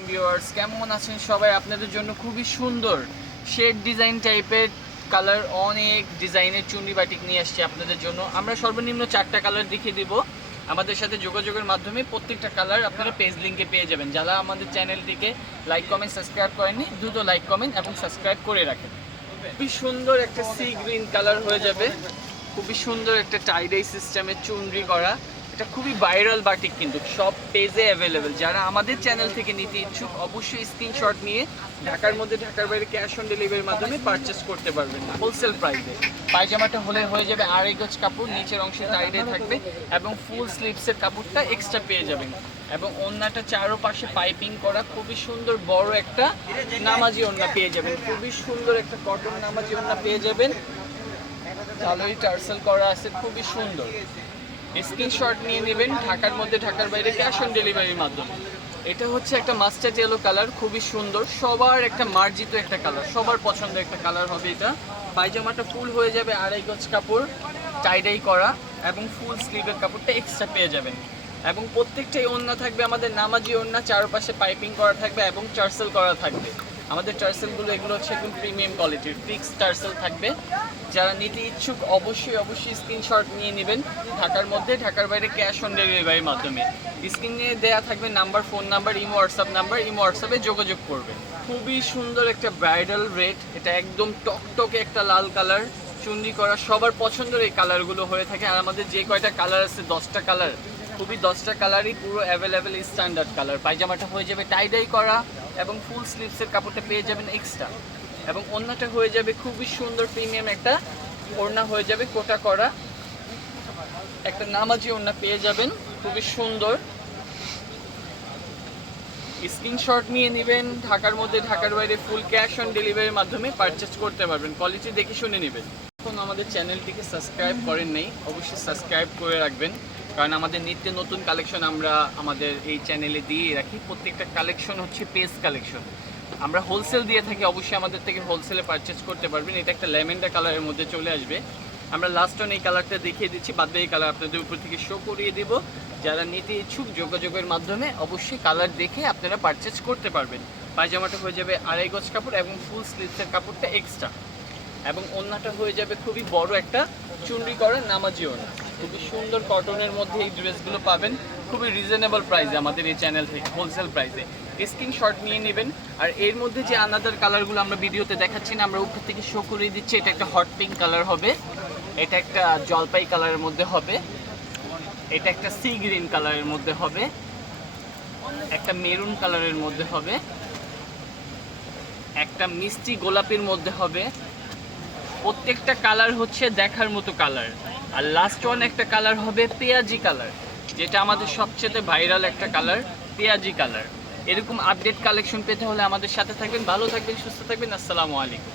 আলাইকুম ভিউয়ার্স, কেমন আছেন সবাই? আপনাদের জন্য খুবই সুন্দর শেড ডিজাইন টাইপের কালার অনেক ডিজাইনের চুন্ডি বাটিক নিয়ে আসছি আপনাদের জন্য। আমরা সর্বনিম্ন 4টা কালার দেখিয়ে দিব। আমাদের সাথে যোগাযোগের মাধ্যমে প্রত্যেকটা কালার আপনারা পেজ লিঙ্কে পেয়ে যাবেন। যারা আমাদের চ্যানেলটিকে লাইক কমেন্ট সাবস্ক্রাইব করেননি, দ্রুত লাইক কমেন্ট এবং সাবস্ক্রাইব করে রাখেন। খুবই সুন্দর একটা সি গ্রিন কালার হয়ে যাবে, খুবই সুন্দর একটা টাইডাই সিস্টেমের চুনরি করা। এটা খুবই ভাইরাল বাটিক, কিন্তু সব পেজে অ্যাভেলেবেল। যারা আমাদের চ্যানেল থেকে নিতে ইচ্ছুক অবশ্যই স্ক্রিনশট নিয়ে ঢাকার মধ্যে ঢাকার বাইরে ক্যাশ অন ডেলিভারির মাধ্যমে পারচেস করতে পারবেন হোলসেল প্রাইসে। পায়জামাটা হলে হয়ে যাবে 2.5 গজ কাপড়, নিচের অংশে টাইডাই থাকবে এবং ফুল স্লিভসের কাপড়টা এক্সট্রা পেয়ে যাবেন। এবং ওড়নাটা চারোপাশে পাইপিং করা খুবই সুন্দর বড় একটা নামাজি ওড়না পেয়ে যাবেন। খুবই সুন্দর একটা কটন নামাজি ওড়না পেয়ে যাবেন, জালরি টার্সেল করা আছে, খুবই সুন্দর। স্ক্রিনশট নিয়ে নেবেন ঢাকার মধ্যে ঢাকার বাইরে ক্যাশ অন ডেলিভারির মাধ্যমে। এটা হচ্ছে একটা মাস্টার্ড ইয়েলো কালার, খুবই সুন্দর, সবার একটা মার্জিত একটা কালার, সবার পছন্দের একটা কালার হবে এটা। পায়জামাটা ফুল হয়ে যাবে 2.5 গজ কাপড়, টাইডাই করা এবং ফুল স্লিভের কাপড়টা এক্সট্রা পেয়ে যাবেন। এবং প্রত্যেকটাই ওড়না থাকবে আমাদের নামাজি ওড়না, চারপাশে পাইপিং করা থাকবে এবং টার্সেল করা থাকবে। আমাদের টার্সেলগুলো এগুলো হচ্ছে একদম প্রিমিয়াম কোয়ালিটির ফিক্সড টার্সেল থাকবে। যারা নিতে ইচ্ছুক অবশ্যই স্ক্রিনশট নিয়ে নেবেন ঢাকার মধ্যে ঢাকার বাইরে ক্যাশ অন ডেলিভারির মাধ্যমে। স্ক্রিনে দেওয়া থাকবে নাম্বার, ফোন নাম্বার, ইমো হোয়াটসঅ্যাপে যোগাযোগ করবেন। খুবই সুন্দর একটা ব্রাইডাল রেড, এটা একদম টকটকে একটা লাল কালার চুন্ডি করা, সবার পছন্দের এই কালারগুলো হয়ে থাকে। আর আমাদের যে কয়টা কালার আছে 10টা কালার, খুবই 10টা কালারই পুরো অ্যাভেলেবেল স্ট্যান্ডার্ড কালার। পায়জামাটা হয়ে যাবে টাইডাই করা এবং ফুল স্লিভসের কাপড়টা পেয়ে যাবেন এক্সট্রা। এবং ওড়নাটা হয়ে যাবে খুবই সুন্দর প্রিমিয়াম একটা ওড়না হয়ে যাবে, কোটা করা একটা নামাজি ওড়না পেয়ে যাবেন, খুবই সুন্দর। স্ক্রিনশট নিয়ে নেবেন ঢাকার মধ্যে ঢাকার বাইরে ফুল ক্যাশ অন ডেলিভারির মাধ্যমে পারচেস করতে পারবেন। কোয়ালিটি দেখে শুনে নেবেন। এখন আমাদের চ্যানেলটিকে সাবস্ক্রাইব করেন নাই, অবশ্যই সাবস্ক্রাইব করে রাখবেন, কারণ আমাদের নিত্য নতুন কালেকশন আমরা আমাদের এই চ্যানেলে দিয়ে রাখি। প্রত্যেকটা কালেকশন হচ্ছে পেজ কালেকশন, আমরা হোলসেল দিয়ে থাকি, অবশ্যই আমাদের থেকে হোলসেলে পারচেস করতে পারবেন। এটা একটা ল্যাভেন্ডার কালারের মধ্যে চলে আসবে। আমরা লাস্ট অন এই কালারটা দেখিয়ে দিচ্ছি, বাদ বাকি কালার আপনাদের উপর থেকে শো করিয়ে দিব। যারা নিতে ইচ্ছুক যোগাযোগের মাধ্যমে অবশ্যই কালার দেখে আপনারা পারচেস করতে পারবেন। পায়জামাটা হয়ে যাবে 2.5 গজ কাপড় এবং ফুল স্লিভসের কাপড়টা এক্সট্রা। এবং ওড়নাটা হয়ে যাবে খুবই বড় একটা চুনরি করা নামাজি ওড়না, খুবই সুন্দর কটনের মধ্যে এই ড্রেসগুলো পাবেন খুবই রিজনেবল প্রাইসে আমাদের এই চ্যানেল থেকে হোলসেল প্রাইসে। স্ক্রিনশট নিয়ে নেবেন। আর এর মধ্যে যে আনাদার কালারগুলো আমরা ভিডিওতে দেখাচ্ছি না, আমরা উপর থেকে শো করে দিচ্ছি। এটা একটা হট পিঙ্ক কালার হবে, এটা একটা জলপাই কালারের মধ্যে হবে, এটা একটা সি গ্রিন কালারের মধ্যে হবে, একটা মেরুন কালারের মধ্যে হবে, একটা মিষ্টি গোলাপির মধ্যে হবে। প্রত্যেকটা কালার হচ্ছে দেখার মতো কালার। আর লাস্ট ওয়ান একটা কালার হবে পেঁয়াজি কালার, যেটা আমাদের সবচেয়ে ভাইরাল একটা কালার, পেঁয়াজি কালার। এরকম আপডেট কালেকশন পেতে হলে আমাদের সাথে থাকবেন। ভালো থাকবেন, সুস্থ থাকবেন। আসসালামু আলাইকুম।